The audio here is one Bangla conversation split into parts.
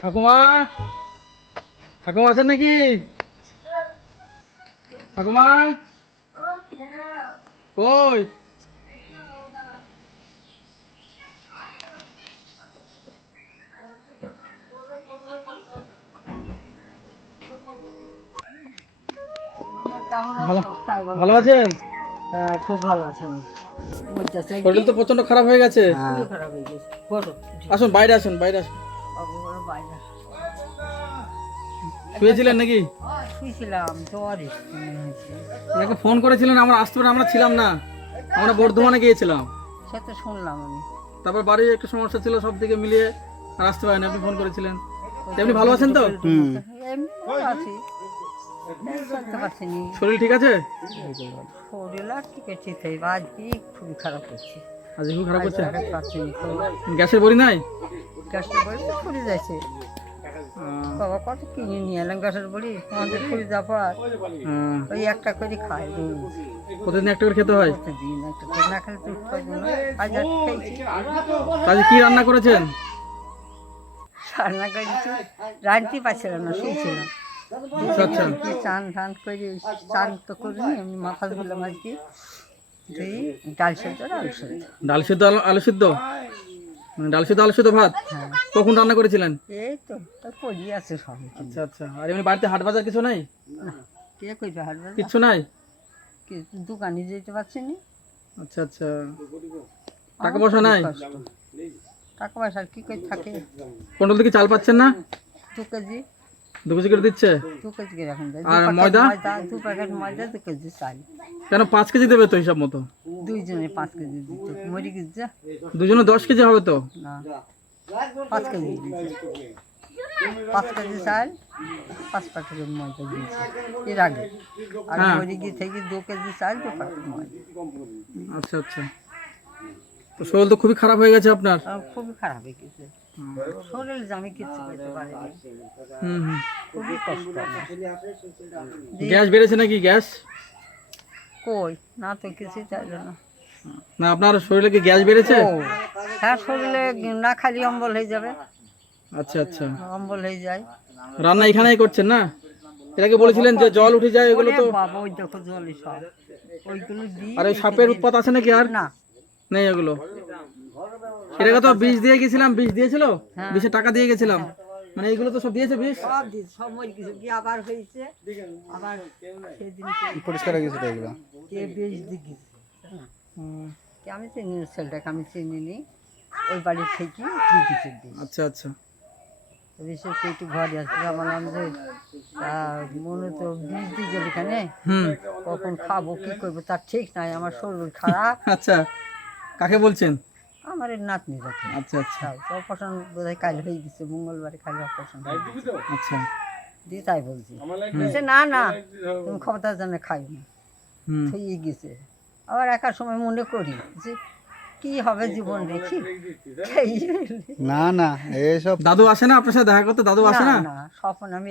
ঠাকুমা, ঠাকুমা আছেন নাকি? ঠাকুমা কই? ভালো আছেন? হ্যাঁ, খুব ভালো আছেন। শরীর তো প্রচন্ড খারাপ হয়ে গেছে। খুবই খারাপ হয়ে গেছে। বসো। আসুন, বাইরে আসুন, বাইরে আসুন। বাবু বড় বাইরে। শুয়েছিলেন নাকি? শুয়েছিলাম, জ্বর হয়েছে। আপনাকে ফোন করেছিলেন, আমরা আসতে পারি, আমরা ছিলাম না, আমরা বর্ধমানে গিয়েছিলাম। সে তো শুনলাম আমি। তারপর বাড়ির একটু সমস্যা ছিল, সব দিকে মিলিয়ে আর আসতে পারেনি। আপনি ফোন করেছিলেন। এমনি ভালো আছেন তো? এমনি ভালো আছি। চলতে পারছি নি। শরীর ঠিক আছে? শরীর আর ঠিক আছে, তাই আজকে খুবই খারাপ হচ্ছে। আজ খুব খারাপ হচ্ছে। পাচ্ছি নি তো। গ্যাসের বড়ি নাই? গ্যাসের বড়ি তো ফুরে যাচ্ছে। বাবা কত কিনে নিয়ে এলাম গ্যাসের বড়ি, আমাদের ফুরে যাওয়ার পর ওই একটা করে খাই রোজ। প্রতিদিন একটা করে খেতে হয়? প্রতিদিন একটা করে না খেলে তো উঠতে পারবো না। আজ আর খেয়েছি। আজ কি রান্না করেছেন? রান্না করেছি, রাঁধতে পারছিলাম না, শুয়েছিলাম। আচ্ছা। চান টান করে, চান তো করিনি, এমনি মাথা ধুলাম আজকে। দুই ডাল সেদ্ধ আর আলু সেদ্ধ। ডাল সিদ্ধ, আলু সিদ্ধ, মানে ডাল সিদ্ধ আলু সিদ্ধ ভাত। হ্যাঁ, কখন রান্না করেছিলেন? এই তো পড়ি আছে সবই। আচ্ছা আচ্ছা। আর এমনি বাড়িতে হাট বাজার কিছু নাই? কে কইবে হারবে? কিচ্ছু নাই? দোকানে যেতে পারছি না। আচ্ছা আচ্ছা। টাকা পয়সা নাই? টাকা পয়সা কি করে থাকে? কোনটা থেকে চাল পাচ্ছেন না? 2 কেজি, 2 কেজি করে দিচ্ছে? 2 কেজি করে এখন দেয়। আর ময়দা? 2 প্যাকেট ময়দা, 2 কেজি চাল। কেন 5 কেজি দেবে তো হিসাব মতো? দুইজনে 5 কেজি দিতে মরি গেছে দুজনে 10 কেজি হবে তো? না, 5 কেজি দিতে। 5 কেজি চাল, 5 প্যাকেট ময়দা দিয়েছে এর আগে। আর মরি গিয়ে থেকে 2 কেজি চাল, 2 প্যাকেট ময়দা। আচ্ছা আচ্ছা। তো শরীর তো খুবই খারাপ হয়ে গেছে আপনার। খুবই খারাপ হয়ে গেছে শরীর, আমি কিচ্ছু করতে পারিনি। হুম হুম। খুবই কষ্ট আমার। গ্যাস বেড়েছে নাকি? গ্যাস? কই না তো কিছুই চাইলো না। না, আপনার শরীরে কি গ্যাস বেড়েছে? ও হ্যাঁ, শরীরে না খালি অম্বল হয়ে যাবে। আচ্ছা আচ্ছা। অম্বল হয়ে যায়। রান্না এখানেই করছেন না? এর আগে বলেছিলেন যে জল উঠে যায়, ওগুলো তো। বাবা ওই দেখো জলই সব ওইগুলো দিই। আর ওই সাপের উৎপাত আছে নাকি? আর না, নেই ওগুলো? এর আগে তো বিষ দিয়ে গেছিলাম, বিষ দিয়েছিল, বিষে টাকা দিয়ে গেছিলাম, মানে এইগুলো তো সব দিয়েছে বিষ। সব দিই, সব মরে গেছে, কি আবার হয়েছে, আবার সেদিন পরিষ্কার হয়ে গেছে তো এগুলো। কে বেশ দিকে কি আমি চিনি ছেলেটাকে, আমি চিনি নি, ওই বাড়ির থেকে দিয়েছে দিই। আচ্ছা আচ্ছা। বিশেষ করে একটু ঘরে আসলে আমার নাম যে মনে তো বিষ দিয়ে গেল এখানে, হুম। কখন খাবো কি করবো তার ঠিক নাই, আমার শরীর খারাপ। আচ্ছা, কাকে বলছেন? আমার এই নাতনি রাখে। আচ্ছা আচ্ছা। অপারেশন বোধহয় কাল হয়ে গেছে, মঙ্গলবারে কাল অপারেশন আচ্ছা। দিয়ে তাই বলছি। বলছে না না, তুমি খবরদার জানে খাই না, হুম। থইয়ে গেছে। আবার একার সময় মনে করি যে কি হবে জীবন রেখি। না না, এসব দাদু আসে না আপনার সাথে দেখা করতে? দাদু আসে না? না, স্বপ্ন আমি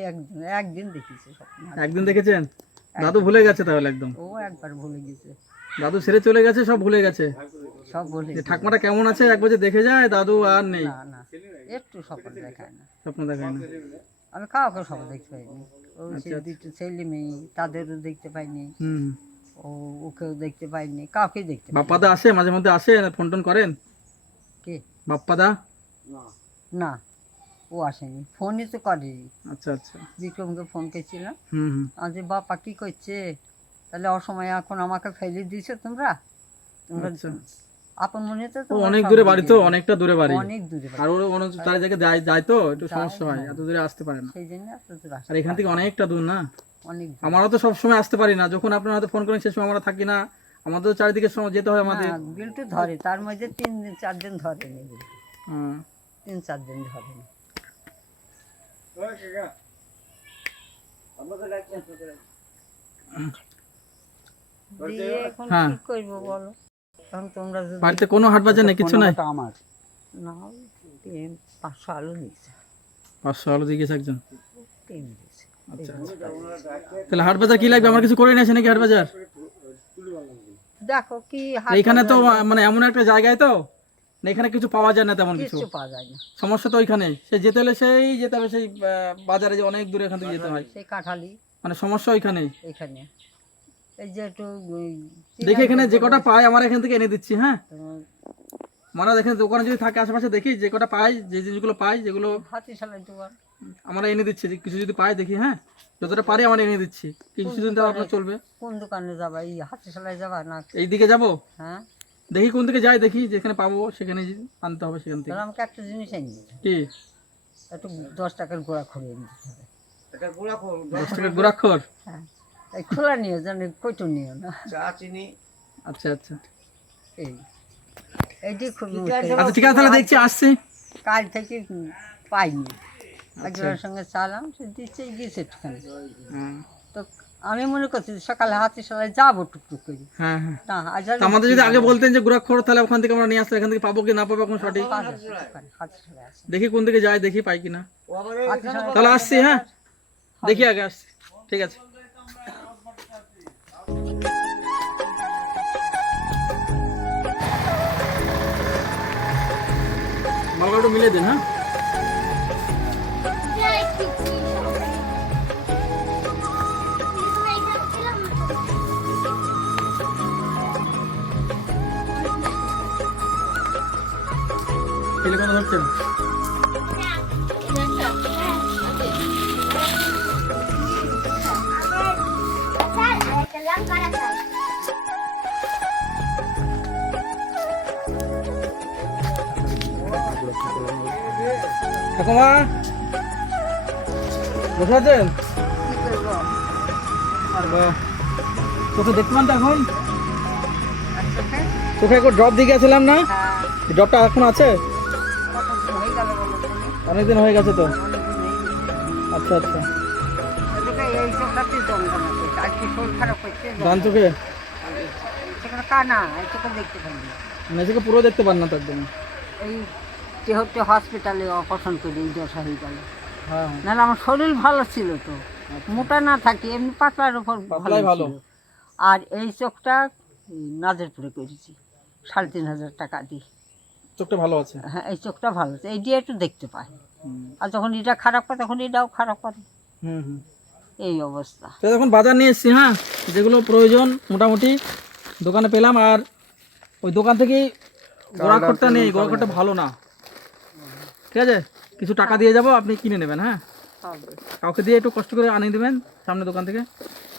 একদিন দেখেছি স্বপ্ন। একদিন দেখেছেন? দাদু ভুলে গেছে তাহলে একদম। ও একবার ভুলে গেছে, দাদু ছেড়ে চলে গেছে, সব ভুলে গেছে। সব ভুলে যে গেছে। ঠাকমাটা কেমন আছে একবার যে দেখে যায়, দাদু আর নেই। না না, একটু স্বপ্ন দেখায় না। স্বপ্ন দেখায় না। আমি কাউকে স্বপ্ন দেখতে পাইনি। ও সে দুটো ছেলে মেয়ে, তাদেরও দেখতে পাইনি। হুম। ও ওকেও দেখতে পাইনি, কাউকে দেখতে পাইনি। বাপ্পাদা আসে মাঝে মধ্যে, আসে ফোন টোন করেন? কে? বাপ্পাদা? না, ও আসেনি, ফোনই তো করেনি। আচ্ছা আচ্ছা। বিক্রমকে ফোন করেছিলাম, হুম হুম। আজ বাপা কি করছে, তাহলে অসময়ে এখন আমাকে ফেলে দিয়েছো তোমরা। তোমরা আপন মনে তো অনেক দূরে বাড়ি তো, অনেকটা দূরে বাড়ি, অনেক দূরে আর ওর অন্য চারি জায়গায় যায় তো, একটু সমস্যা হয়, এত দূরে আসতে পারে না। সেই জন্য এত দূর আসে। আর এখান থেকে অনেকটা দূর না, অনেক দূর। আমারও তো সব সময় আসতে পারি না, যখন আপনারা হয়তো ফোন করেন সে সময় আমরা থাকি না, আমাদের চারিদিকে সময় যেতে হয় আমাদের। বিল্টু ধরে, তার মধ্যে 3-4 দিন ধরে নি, হুম। 3-4 দিন ধরে নি। দিয়ে এখন কি করবো বলো, এখন তোমরা যদি বাড়িতে কোনো হাট বাজার নেই, কিছু নাই? আমার না, 500 আলু দিয়েছে, 500 আলু দিয়ে গেছে একজন। 3 দিয়েছে। আচ্ছা আচ্ছা। তাহলে হাট বাজার কি লাগবে? আমার কিছু করে নিয়ে আসে নাকি হাট বাজার? দেখো কি এইখানে তো মানে এমন একটা জায়গায় তো না, এখানে কিছু পাওয়া যায় না তেমন কিছু। কিছু পাওয়া যায় না। সমস্যা তো ওইখানে, সে যেতে হলে যেতে হবে সেই বাজারে, যে অনেক দূরে এখান থেকে যেতে হয়, সেই কাঁঠালি মানে সমস্যা ওইখানেই। এখানে এই যে একটু দেখি এখানে যে কটা পাই আমার এখান থেকে এনে দিচ্ছি। হ্যাঁ, তোমার মানে দেখেন দোকানে যদি থাকে আশেপাশে, দেখি যে কটা পাই, যে জিনিসগুলো পাই যেগুলো হাতি সালের দোকান আমরা এনে দিচ্ছি, যে কিছু যদি পাই দেখি। হ্যাঁ, যতটা পারি আমরা এনে দিচ্ছি, কিছুদিন তো আপনার চলবে। কোন দোকানে যাবা? এই হাতি সালায় যাবা না? এইদিকে যাবো, হ্যাঁ, দেখি কোন দিকে যাই, দেখি যেখানে পাবো সেখানে আনতে হবে সেখান থেকে। তাহলে আমাকে একটা জিনিস এনে দিতে কি? একটু 10 টাকার গোড়া খড়ি এনে দিতে হবে। 10 টাকা গুড়াক্ষর? হ্যাঁ, এই খোলা নিও, জানি কইটো নিও না। আচ্ছা আচ্ছা এই এইটি খুব আচ্ছা, ঠিক আছে, তাহলে দেখছি, আসছি। কাল থেকে পাইনি, একজনের সঙ্গে চালাম, সে দিচ্ছে গিয়েছে একটুখানি। তো আমি মনে করছি যে সকালে হাতি সালায় যাবো টুকটুক করে। হ্যাঁ হ্যাঁ, না, আজ তা আমাদের যদি আগে বলতেন যে গুড়াক্ষর, তাহলে ওখান থেকে আমরা নিয়ে আসতাম। এখান থেকে পাবো কি না পাবো এখন সঠিক, হাতি সালায় আছে। দেখি কোন দিকে যাই, দেখি পাই কিনা। হাতি সালায় তাহলে আসছি। হ্যাঁ, দেখি আগে আসছি, ঠিক আছে। মালটা একটু মিলে দিন। হ্যাঁ, ছেলে কথা ধরছেন? ঠাকুমা বসে আছেন? চোখে দেখতে পান তো এখন? চোখে একটু ড্রপ দিয়ে গেছিলাম না, ড্রপটা এখন আছে? অনেকদিন হয়ে গেছে তো। আচ্ছা আচ্ছা, এই চোখটাতে যন্ত্রণা করছে, আজকে শরীর খারাপ হচ্ছে। ডান চোখে? সেখানে কানা, এই চোখে দেখতে পাই না। মানে চোখে পুরো দেখতে পান না তো একদম? এই হচ্ছে হসপিটালে অপারেশন করে এই দশা হয়ে গেল। হ্যাঁ, নাহলে আমার শরীর ভালো ছিল তো, মোটা না থাকি, এমনি পাতলার উপর পাতলাই ভালো। ছিল। আর এই চোখটা নাজেরপুরে করেছি 3,500 টাকা দিয়ে। চোখটা ভালো আছে? হ্যাঁ, এই চোখটা ভালো আছে, এই দিয়ে একটু দেখতে পাই। আর যখন এটা খারাপ করে তখন এটাও খারাপ করে, হুম হুম, এই অবস্থা। তো এখন বাজার নিয়ে এসছি। হ্যাঁ, যেগুলো প্রয়োজন মোটামুটি দোকানে পেলাম। আর ওই দোকান থেকেই গোড়াক্ষরটা নেই, গোড়াক্ষরটা ভালো না। ঠিক আছে, কিছু টাকা দিয়ে যাব, আপনি কিনে নেবেন। হ্যাঁ, হবে। কাউকে দিয়ে একটু কষ্ট করে আনিয়ে দেবেন সামনে দোকান থেকে।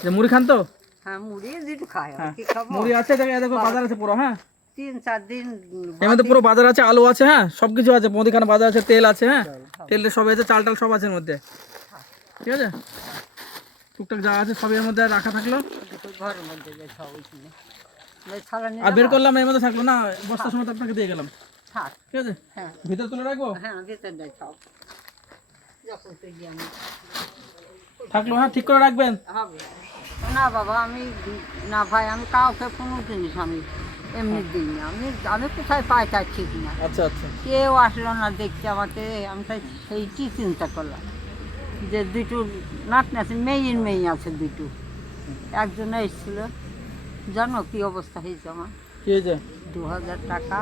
যে মুড়ি খান তো? হ্যাঁ, মুড়ি যেটু খাই, আর হ্যাঁ, কি খাবো? মুড়ি আছে, দেখো বাজার আছে পুরো। হ্যাঁ, 3-4 দিন এর মধ্যে পুরো বাজার আছে, আলু আছে, হ্যাঁ সব কিছু আছে, মুদিখানা বাজার আছে, তেল আছে। হ্যাঁ, তেল সব আছে, চাল টাল সব আছে এর মধ্যে। ঠিক আছে, টুকটাক যা আছে সব এর মধ্যে রাখা থাকলো। ঘরের মধ্যে যে সব ওইখানে ছাড়া নিয়ে আর বের করলাম এর মধ্যে থাকলো না, বস্তার সময় তো আপনাকে দিয়ে গেলাম। থাক। ঠিক আছে, হ্যাঁ ভিতরে তুলে রাখবো। হ্যাঁ, ভিতর দেয় সব, যখন তুই গিয়ে আমি থাকলো। হ্যাঁ, ঠিক করে রাখবেন। হবে না বাবা, আমি না ভাই, আমি কাউকে কোনো জিনিস আমি এমনি দিই না। আমি কোথায় পাই তার ঠিক না। আচ্ছা আচ্ছা, কেউ আসলো না দেখতে আমাকে, আমি তাই সেইটি চিন্তা করলাম যে দুটো নাতনি আছে, মেয়ে আছে দুটো। একজনে এসেছিল, জানো কি অবস্থা হয়েছে আমার? কি হয়েছে? 2,000 টাকা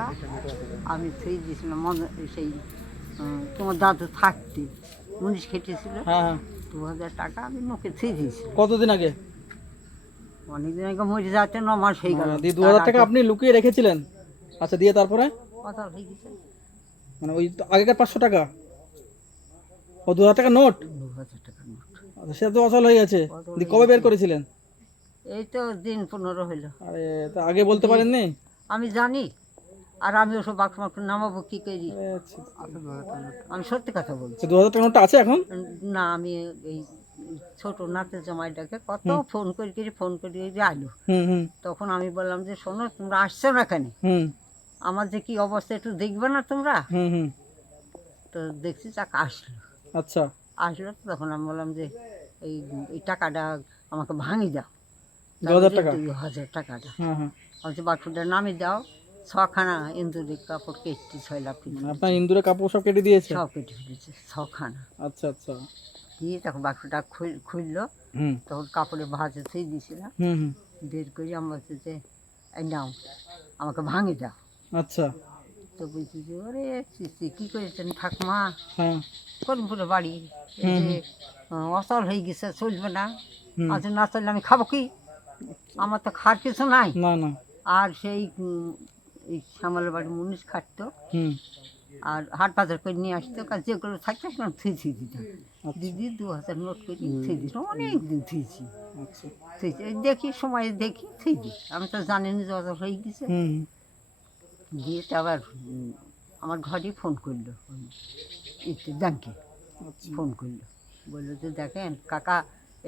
আমি সেই দিয়েছিলাম, মনে সেই তোমার দাদু থাকতে মুনিশ খেটেছিল। হ্যাঁ হ্যাঁ, 2,000 টাকা আমি মুখে ছিঁড়ে দিয়েছি। কতদিন আগে? অনেকদিন আগে মরে যাচ্ছে, 9 মাস হয়ে গেল। দিয়ে 2000 টাকা আপনি লুকিয়ে রেখেছিলেন? আচ্ছা, দিয়ে তারপরে কথা হয়ে গেছে। মানে ওই আগেকার 500 টাকা, ও 2000 টাকা নোট? 2,000 টাকা নোট। আচ্ছা, সেটা তো অচল হয়ে গেছে। দিয়ে কবে বের করেছিলেন? এই তো দিন 15 হইল। আরে, তা আগে বলতে পারেননি? আমি জানি, আর আমি ওসব বাক্স মাক্স নামাবো কি করি? আচ্ছা, আমি সত্যি কথা বলছি। 2000 টাকা নোটটা আছে এখন? না, আমি এই ছোট নাতের জামাইটাকে কত ফোন করে আইলো। হুম হুম তখন আমি বললাম যে শোনো, তোমরা আসছো না কেন? হুম আমার যে কি অবস্থা একটু দেখবে না তোমরা? হুম হুম, তো দেখছি চাক আসলো। আচ্ছা, আসলো তো তখন আমি বললাম যে এই এই টাকাটা আমাকে ভাঙি দাও। 2000 টাকা? 2,000 টাকাটা হ্যাঁ হ্যাঁ, বলছে বাক্সটা নামিয়ে দাও। 6খানা ইন্দুরি কাপড় কেটে 6 লাখ মানে আপনার ইন্দুরে কাপড় সব কেটে দিয়েছে? সব কেটে ফেলেছে 6খানা। আচ্ছা আচ্ছা, দিয়ে তখন বাক্সটা খুললো, হুম তখন কাপড়ে ভাঁজে থুই দিয়েছিলাম, হুম হুম, বের করে আমি বলছি যে এই নাও আমাকে ভাঙে দাও। আচ্ছা। তো বলছি যে ওরে কী করেছেন ঠাকুমা, হ্যাঁ। করিমপুরে বাড়ি, এই যে অচল হয়ে গেছে, চলবে না, হুম। আজ না চললে আমি খাবো কি, আমার তো খাওয়ার কিছু নাই। না না। আর সেই এই শ্যামলের বাড়ি মুনিশ খাটতো, হুম। আর হাট বাজার করে নিয়ে আসতো, কাজ যেগুলো থাকতো সেগুলো থুই দিতাম। আচ্ছা। দিদি 2000 নোট করে থুই দিতাম, অনেক দিন থুইছি। আচ্ছা। দেখি সময় দেখি থুই দিই, আমি তো জানি না যে অত হয়ে গেছে। হুম। দিয়ে তো আবার আমার ঘরেই ফোন করলো, ব্যাংকে ফোন করলো, বললো যে দেখেন কাকা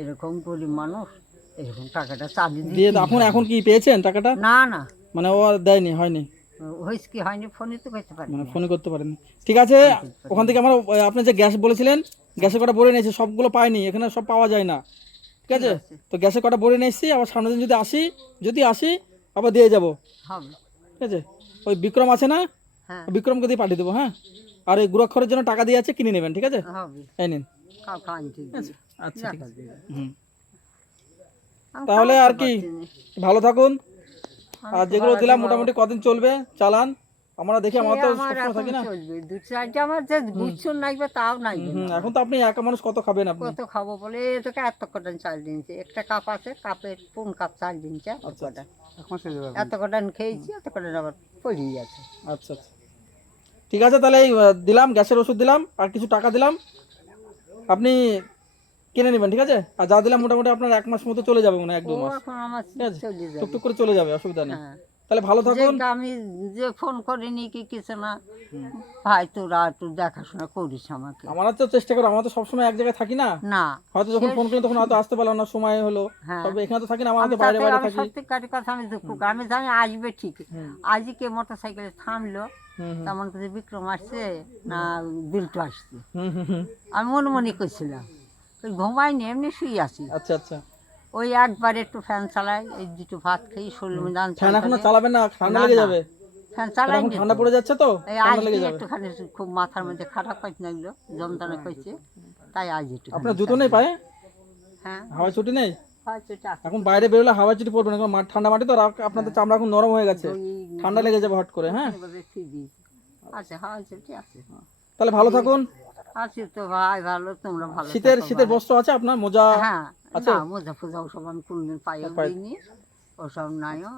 এরকম গরিব মানুষ, এরকম টাকাটা চালিয়ে দিয়ে দিয়ে। এখন কি পেয়েছেন টাকাটা? না না, মানে ও আর দেয়নি, হয়নি, হয়েছে কি হয়নি, ফোনে তো করতে পারি মানে না। ফোনই করতে পারেনি। ঠিক আছে, ওখান থেকে আমার আপনি যে গ্যাস বলেছিলেন গ্যাসের কটা ভরে নিয়েছি, সবগুলো পাইনি, এখানে সব পাওয়া যায় না। ঠিক আছে, তো গ্যাসের কটা ভরে নিয়েছি, আবার সামনের দিন যদি আসি আবার দিয়ে যাব। হবে। ঠিক আছে, ওই বিক্রম আছে না, হ্যাঁ বিক্রমকে দিয়ে পাঠিয়ে দেবো। হ্যাঁ, আর ওই গুড়াক্ষরের জন্য টাকা দিয়ে আছে, কিনে নেবেন। ঠিক আছে, হবে, এই নিন। কাউকে আনতে দিই। আচ্ছা ঠিক দেখা আছে। যাবে। হুম, আমি তাহলে খাওয়াতে আর কি, পারছি না। ভালো থাকুন। আমি আর তো যেগুলো ভাড়া দিলাম দেবো। মোটামুটি কদিন চলবে, চালান। আমরা দেখি, সে আমার তো আমার সবসময় এখন থাকি না। চলবে, দু চারটে আমার যে গুচ্ছন নাইবে তাও নাইবে না। এখন তো আপনি একা মানুষ, কত খাবেন আপনি? কত খাবো বলে, এ তোকে এত কটা চাল দিনছে, একটা কাপ আছে, কাপের কোন কাপ চাল দিনছে, এত আচ্ছা, কটা, এখন সে যাবে এত কটা খেয়েছি, এত কটা আবার পড়েই আছে। আচ্ছা আচ্ছা, ঠিক আছে। তাহলে এই দিলাম, গ্যাসের ওষুধ দিলাম, আর কিছু টাকা দিলাম, আপনি কিনে নেবেন। ঠিক আছে, আর যা দিলাম মোটামুটি আপনার 1 মাস মতো চলে যাবে, মনে হয় 1-2 ও মাস। এখন আমার ঠিক আছে, চলে যাবে। টুকটুক করে চলে যাবে, অসুবিধা নেই। হ্যাঁ, তাহলে ভালো যে থাকুন। আমি যে ফোন করিনি কি কিছু না, ভাই তোরা একটু দেখাশোনা করিস আমাকে। আমরা তো চেষ্টা করো, আমরা তো সবসময় এক জায়গায় থাকি না, না হয়তো যখন ফোন করি তখন হয়তো আসতে পারলাম না, সময় হলো। হ্যাঁ, তবে এখানে তো থাকি না, আমরা আমি তো বাইরে তাতে বাইরে আমি থাকি। সত্যিকারের কথা আমি দুঃখ করি। আমি জানি আসবে ঠিক, হুম। আজকে মোটর সাইকেলে থামলো, হুম হুম তেমন করে বিক্রম আসছে না বিল্টু আসছে, হুম হুম হুম। আমি মনে মনে করছিলাম, ওই ঘুমাইনি, এমনি শুয়ে আছি। আচ্ছা আচ্ছা, ওই একবার একটু ফ্যান চালাই, এই দুটো ভাত খেয়ে শরীর মেদান ফ্যান এখন আর চালাবেন না, ঠান্ডা লেগে যাবে। ফ্যান এখন চালাই ঠান্ডা পড়ে যাচ্ছে তো, এই ঠান্ডা আজকে লেগে যাবে। একটুখানি খুব মাথার মধ্যে খারাপ পাইতে লাগলো, যন্ত্রণা করছে, তাই আজ একটু। আপনার জুতো নেই পায়ে, হ্যাঁ হাওয়া ছুটি নেই? হয়তো এটা আছে। এখন বাইরে বেরোলে হাওয়া চুটি পড়বে না, কারণ ঠান্ডা মাটি তো, আর আপনাদের চামড়া এখন নরম হয়ে গেছে, ওই ঠান্ডা লেগে যাবে হট করে। হ্যাঁ, এবারে ঠিক দিয়েছি। আচ্ছা হাওয়া চলছে আছে। তাহলে ভালো থাকুন। আছি তো ভাই, ভালো, তোমরা ভালো শীতের থাকো শীতের ভাই। বস্ত্র আছে আপনার, মোজা? হ্যাঁ, আছে? না মোজা ফোজা ওসব আমি কোনদিন পাইও পাই- দিইনি, ওসব নাইও,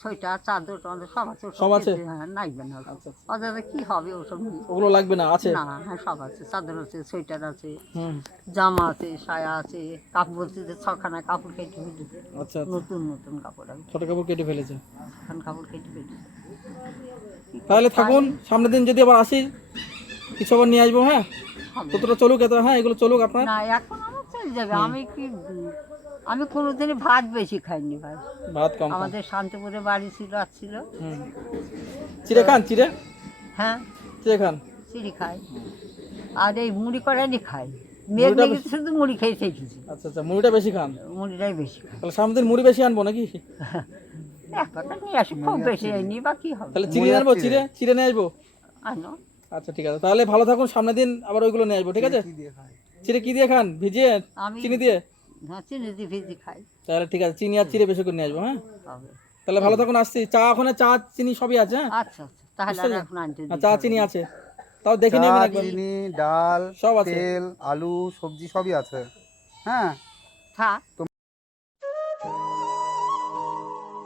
সোয়েটার চাদর টাদর সব আছে, ওসব সব আছে? কিছু, হ্যাঁ নাইবে না, আচ্ছা আচ্ছা, ওদের কি হবে ওসব নিয়ে। ওগুলো লাগবে না, আছে? না হ্যাঁ সব আছে, চাদর আছে, সোয়েটার আছে, হুম, জামা আছে, সায়া আছে, কাপড় বলতে যে 6খানা কাপড় কেটে ফেলেছে, আচ্ছা আচ্ছা, নতুন নতুন কাপড়, আমি ছোট কাপড় কেটে ফেলেছে। 6খানা কাপড় কেটে ফেলেছে। তাহলে থাকুন, সামনের দিন যদি আবার আসি কিছু আবার নিয়ে আসবো। হ্যাঁ, হবে। ততটা চলুক, এত হ্যাঁ, এগুলো চলুক আপনার। না এখন আমার চলে যাবে, আমি কি আমি কোনোদিনই ভাত বেশি খাইনি ভাই। ভাত কম খান। আমাদের শান্তিপুরে বাড়ি ছিল, আসছিল, হুম, চিড়ে খান? চিড়ে হ্যাঁ চিড়ে খান? চিড়ি খাই, আর এই মুড়ি করানি খাই, মেঘ মুড়িটা লেগেছে শুধু মুড়ি খেয়ে থেকেছি, আচ্ছা আচ্ছা, মুড়িটা বেশি খান? মুড়িটাই বেশি খাই। তাহলে সামনের দিন মুড়ি বেশি আনবো নাকি? এক প্যাকেট নিয়ে আসি, খুব বেশি নি বা কি হবে, তাহলে চিড়ে নিয়ে আসবো, চিড়ে চিড়ে নিয়ে আসবো। আনো। আচ্ছা ঠিক আছে, তাহলে ভালো থাকুন, সামনের দিন আবার ওইগুলো নিয়ে আসবো। ঠিক আছে, কি দিয়ে খায়? চিড়ে কি দিয়ে খান? ভিজিয়ে, আমি চিনি দিয়ে? হ্যাঁ চিনি দিয়ে ভেজি খাই। তাহলে ঠিক আছে, চিনি আর চিড়ে বেশি করে নিয়ে আসবো। হ্যাঁ, হবে। তাহলে ভালো থাকুন, আসছি। চা, ওখানে চা চিনি সবই আছে? হ্যাঁ, আচ্ছা আচ্ছা, তাহলে আর এখন আনতে আর দিতে চা হবে চিনি না। আছে, তাও দেখে চা, নেবেন একবার। চিনি, ডাল, সব আছে। তেল, আলু, সবজি সবই আছে। হ্যাঁ। থাক।